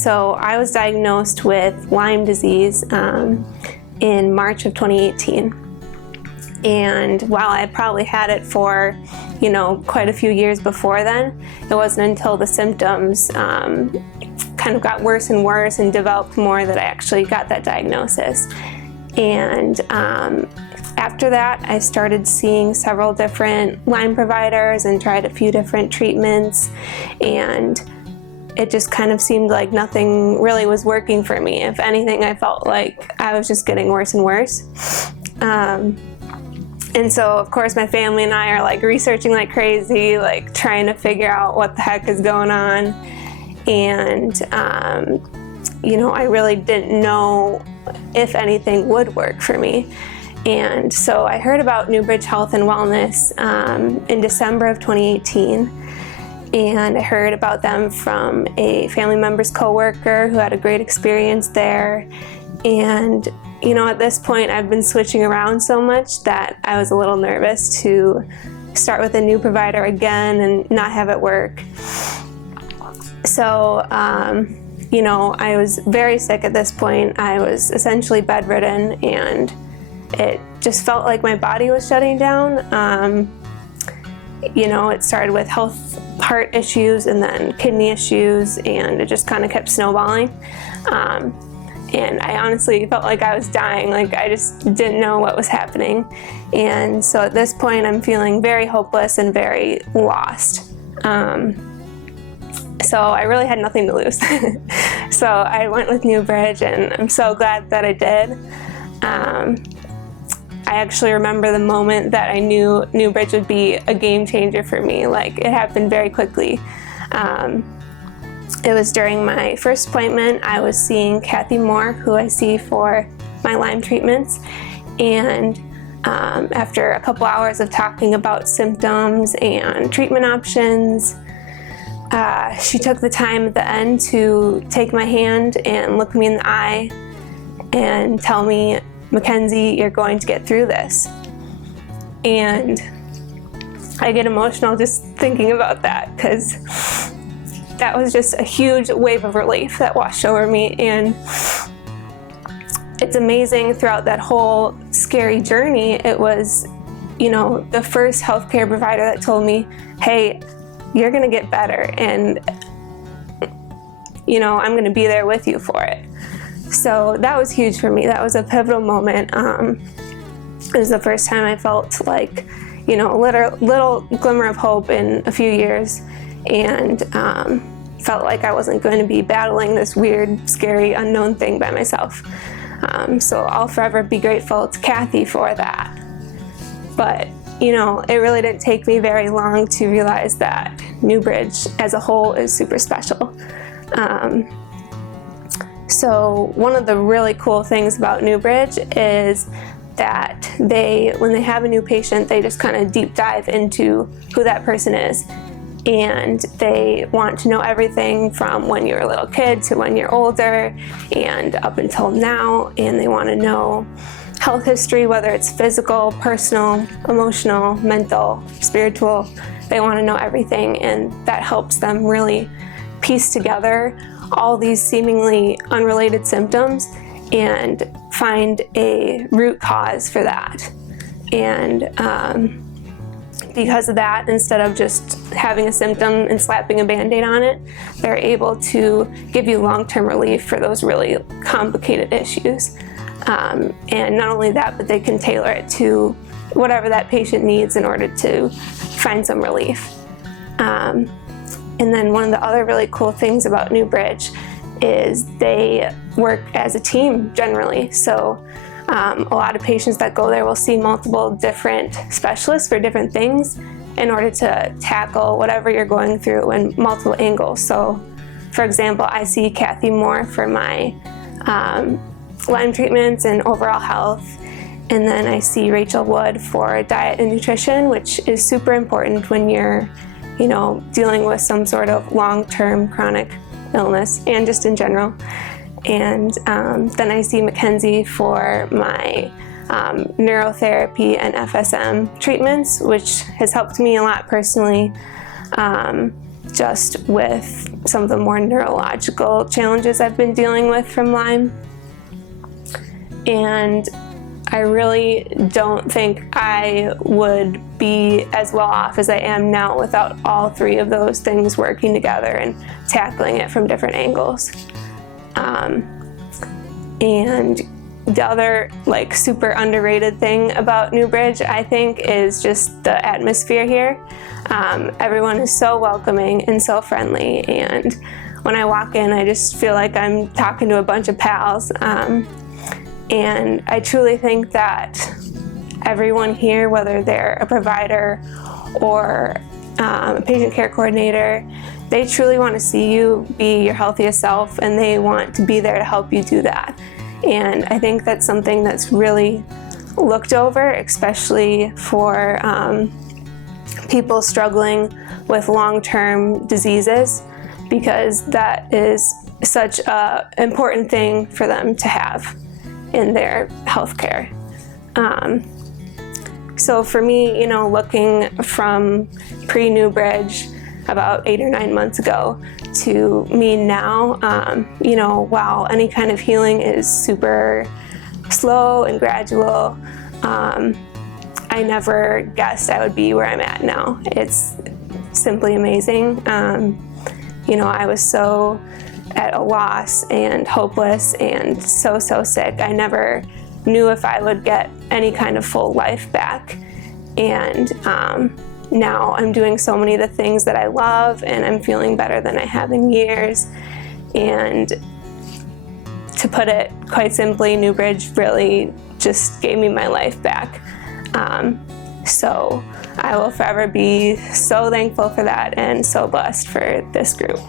So I was diagnosed with Lyme disease in March of 2018. And while I probably had it for, quite a few years before then, it wasn't until the symptoms kind of got worse and worse and developed more that I actually got that diagnosis. And after that, I started seeing several different Lyme providers and tried a few different treatments, and it just kind of seemed like nothing really was working for me. If anything, I felt like I was just getting worse and worse. And so, of course, my family and I are like researching like crazy, like trying to figure out what the heck is going on. And, I really didn't know if anything would work for me. And so I heard about Newbridge Health and Wellness in December of 2018. And I heard about them from a family member's coworker who had a great experience there. And at this point, I've been switching around so much that I was a little nervous to start with a new provider again and not have it work. So, I was very sick at this point. I was essentially bedridden, and it just felt like my body was shutting down. It started with heart issues and then kidney issues, and it just kind of kept snowballing. And I honestly felt like I was dying, like I just didn't know what was happening. And so at this point, I'm feeling very hopeless and very lost. So I really had nothing to lose. So I went with Newbridge, and I'm so glad that I did. I actually remember the moment that I knew Newbridge would be a game changer for me. Like, it happened very quickly. It was during my first appointment. I was seeing Cathy Moore, who I see for my Lyme treatments. And after a couple hours of talking about symptoms and treatment options, she took the time at the end to take my hand and look me in the eye and tell me, "Kenzie, you're going to get through this." And I get emotional just thinking about that, because that was just a huge wave of relief that washed over me. And it's amazing, throughout that whole scary journey, it was, the first healthcare provider that told me, "Hey, you're gonna get better, and I'm gonna be there with you for it." So that was huge for me. That was a pivotal moment. It was the first time I felt like, a little glimmer of hope in a few years, and felt like I wasn't going to be battling this weird, scary, unknown thing by myself. So I'll forever be grateful to Cathy for that. But, it really didn't take me very long to realize that Newbridge as a whole is super special. So one of the really cool things about Newbridge is that when they have a new patient, they just kind of deep dive into who that person is. And they want to know everything from when you're a little kid to when you're older and up until now. And they want to know health history, whether it's physical, personal, emotional, mental, spiritual. They want to know everything, and that helps them really piece together all these seemingly unrelated symptoms and find a root cause for that. And because of that, instead of just having a symptom and slapping a Band-Aid on it, they're able to give you long-term relief for those really complicated issues. And not only that, but they can tailor it to whatever that patient needs in order to find some relief. And then one of the other really cool things about Newbridge is they work as a team generally. So a lot of patients that go there will see multiple different specialists for different things in order to tackle whatever you're going through in multiple angles. So, for example, I see Cathy Moore for my Lyme treatments and overall health. And then I see Rachel Wood for diet and nutrition, which is super important when you're dealing with some sort of long-term chronic illness and just in general. And then I see Kenzie for my neurotherapy and FSM treatments, which has helped me a lot personally. just with some of the more neurological challenges I've been dealing with from Lyme. And I really don't think I would be as well off as I am now without all three of those things working together and tackling it from different angles. And the other super underrated thing about Newbridge, I think, is just the atmosphere here. Everyone is so welcoming and so friendly, and when I walk in, I just feel like I'm talking to a bunch of pals. And I truly think that everyone here, whether they're a provider or a patient care coordinator, they truly want to see you be your healthiest self, and they want to be there to help you do that. And I think that's something that's really looked over, especially for people struggling with long-term diseases, because that is such an important thing for them to have in their healthcare. So for me, looking from pre-Newbridge about 8 or 9 months ago to me now, while any kind of healing is super slow and gradual, I never guessed I would be where I'm at now. It's simply amazing. I was so at a loss and hopeless and so sick. I never knew if I would get any kind of full life back. And now I'm doing so many of the things that I love, and I'm feeling better than I have in years. And to put it quite simply, Newbridge really just gave me my life back. So I will forever be so thankful for that and so blessed for this group.